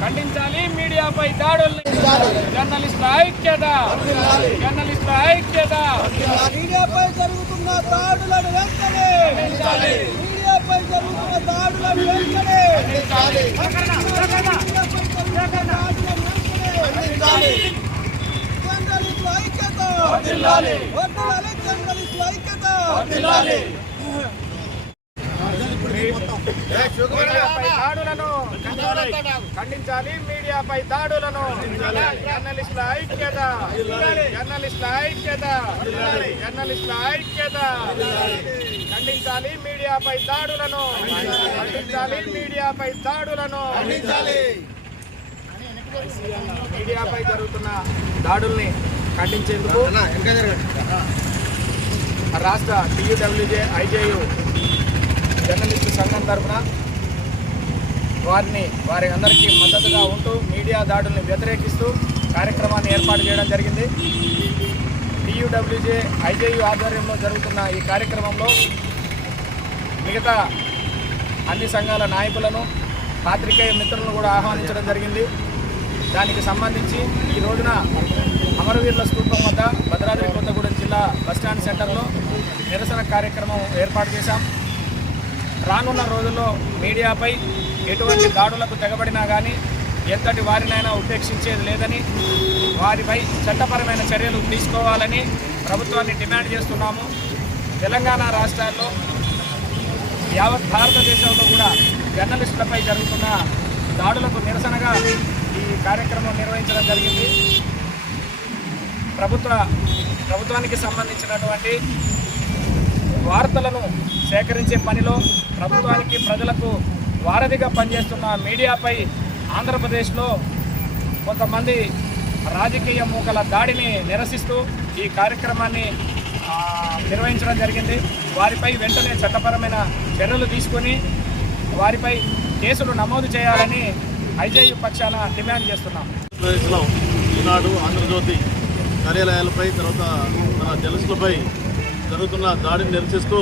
ఖండించాలి మీడియాపై దాడుల్ని, జర్నలిస్టుల ఐక్యత, జర్నలిస్టుల ఐక్యత. మీడియాపై జరుగుతున్న దాడులను వెంటనే, మీడియాపై జరుగుతున్న దాడులను వెంటనే జర్నలిస్టుల ఐక్యత, జర్నలిస్టుల ఐక్యత. దాడులను ఖండించాలి, మీడియాపై దాడులను, జర్నలిస్టుల ఐక్యత, జర్నలిస్టుల ఐక్యత, జర్నలిస్టుల ఐక్యత. ఖండించాలి మీడియాపై దాడులను, ఖండించాలి మీడియాపై దాడులను. మీడియాపై జరుగుతున్న దాడుల్ని ఖండించేందుకు రాష్ట్ర TUWJ IJU జర్నలిస్టు సంఘం తరఫున వారి అందరికీ మద్దతుగా ఉంటూ మీడియా దాడుల్ని వ్యతిరేకిస్తూ కార్యక్రమాన్ని ఏర్పాటు చేయడం జరిగింది. TUWJ IJU ఆధ్వర్యంలో జరుగుతున్న ఈ కార్యక్రమంలో మిగతా అన్ని సంఘాల నాయకులను, పాత్రికేయ మిత్రులను కూడా ఆహ్వానించడం జరిగింది. దానికి సంబంధించి ఈ రోజున అమరవీరుల స్తూపం వద్ద భద్రాద్రి కొత్తగూడెం జిల్లా బస్టాండ్ సెంటర్లో నిరసన కార్యక్రమం ఏర్పాటు చేశాం. రానున్న రోజుల్లో మీడియాపై ఎటువంటి దాడులకు తెగబడినా కానీ ఎంతటి వారినైనా ఉపేక్షించేది లేదని, వారిపై చట్టపరమైన చర్యలు తీసుకోవాలని ప్రభుత్వాన్ని డిమాండ్ చేస్తున్నాము. తెలంగాణ రాష్ట్రాల్లో యావత్ భారతదేశంలో కూడా జర్నలిస్టులపై జరుగుతున్న దాడులకు నిరసనగా ఈ కార్యక్రమం నిర్వహించడం జరిగింది. ప్రభుత్వానికి సంబంధించినటువంటి వార్తలను సేకరించే పనిలో ప్రభుత్వానికి, ప్రజలకు వారధిగా పనిచేస్తున్న మీడియాపై ఆంధ్రప్రదేశ్లో కొంతమంది రాజకీయ మూకల దాడిని నిరసిస్తూ ఈ కార్యక్రమాన్ని నిర్వహించడం జరిగింది. వారిపై వెంటనే చట్టపరమైన చర్యలు తీసుకొని వారిపై కేసులు నమోదు చేయాలని IJU పక్షాన డిమాండ్ చేస్తున్నాం. ఆంధ్రప్రదేశ్లో ఈనాడు, ఆంధ్రజ్యోతి కార్యాలయాలపై, తర్వాత మన జర్నలిస్టులపై జరుగుతున్న దాడిని నిరసిస్తూ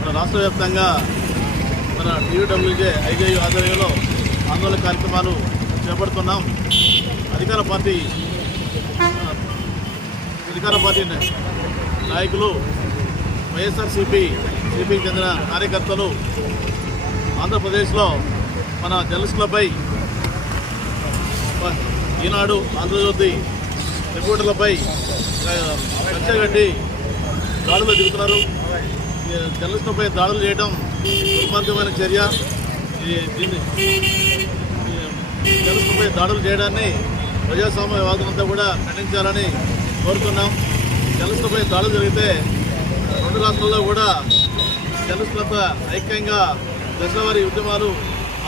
మన రాష్ట్ర వ్యాప్తంగా మన TUWJ IJU ఆధ్వర్యంలో ఆందోళన కార్యక్రమాలు చేపడుతున్నాం. అధికార పార్టీ నాయకులు, వైఎస్ఆర్సీపీకి చెందిన కార్యకర్తలు ఆంధ్రప్రదేశ్లో మన జర్నలిస్టులపై, ఈనాడు, ఆంధ్రజ్యోతి రిపోర్టర్లపై కచ్చగడ్డి దాడులు దిగుతున్నారు. జర్నలిస్టులపై దాడులు చేయడం దుర్మార్గమైన చర్య. జర్నలిస్టులపై దాడులు చేయడాన్ని ప్రజాస్వామ్యవాదులంతా కూడా ఖండించాలని కోరుతున్నాం. జర్నలిస్టులపై దాడులు జరిగితే రెండు రాష్ట్రాల్లో కూడా జర్నలిస్టులంతా ఐక్యంగా దశలవారీ ఉద్యమాలు,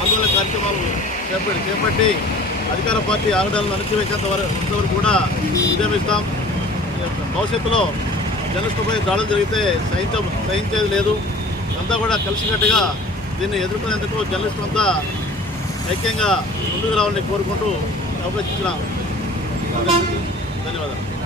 ఆందోళన కార్యక్రమాలు చేపట్టి అధికార పార్టీ ఆగడాలను అణచివేసేంత వరకు కూడా ఉద్యమిస్తాం. భవిష్యత్తులో జర్నలిస్టులపై దాడులు జరిగితే సహించేది లేదు. అంతా కూడా కలిసికట్టుగా దీన్ని ఎదుర్కొనేందుకు జర్నలిస్టులంతా ఐక్యంగా ముందుకు రావాలని కోరుకుంటూ అవకాశం ఇచ్చిన ధన్యవాదాలు.